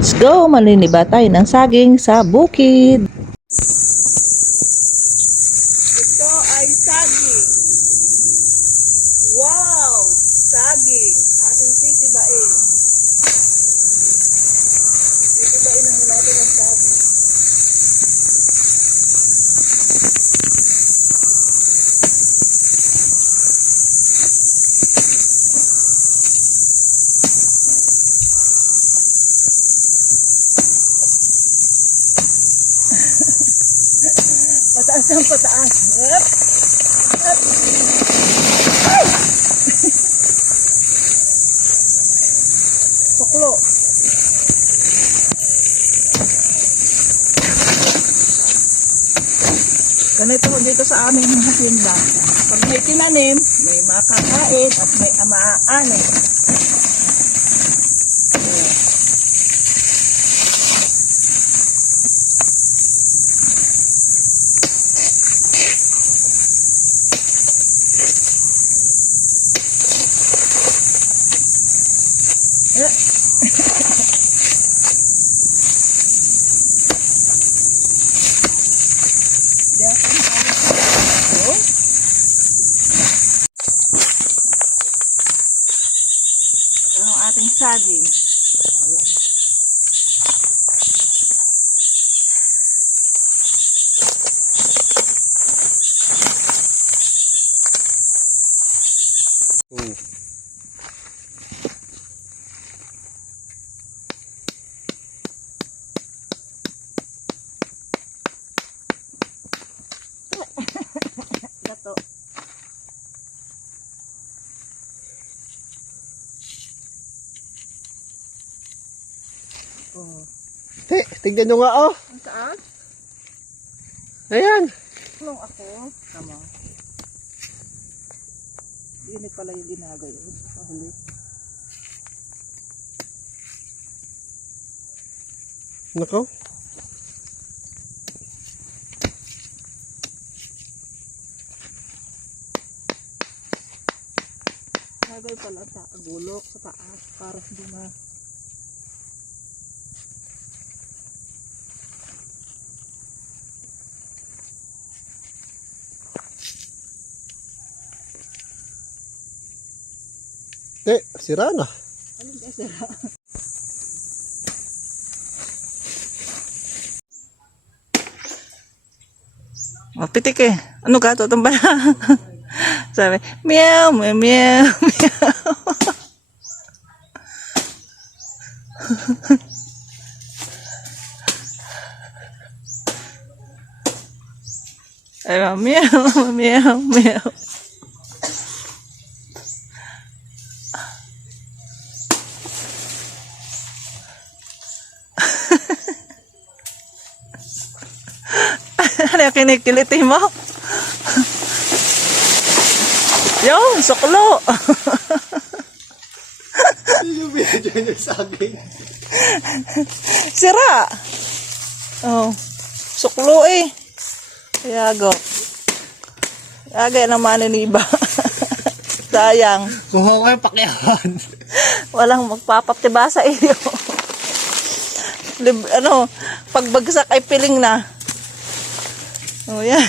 Let's go! Maliniba tayo ng saging sa bukid. Ito ay saging. Wow! Saging. Ating titibain. Titibain ang natin ng saging. Pataas ang pataas. Up. Up. Ay! Tuklo. Ganito dito sa aming hacienda. Pag may tinanim, may makakain at may maaani. Ang ating saging. O, yan. Gato. Oh. Tignan nyo nga oh. Saan? Ayan. Tulong ako. Tama. Yun pala yung ginagayo. Pahuli. Nako. Gagawin pala sa gulok sa taas para hindi ma... Sira na. Alin ka sila? Mapitik eh. Ano ka? Tutong ba? Sabi, meow, meow, meow, meow. Ay, meow, meow, meow. Ano yung kinikiliti mo? Yung, suklo. Yung video nyo saging. Sira. Oh, suklo eh. Yago. Yaga naman ni iba. Sayang. Kuha kayo pakyahan. Walang magpapatiba sa iyo. Ano, pagbagsak ay piling na. Oh, yan.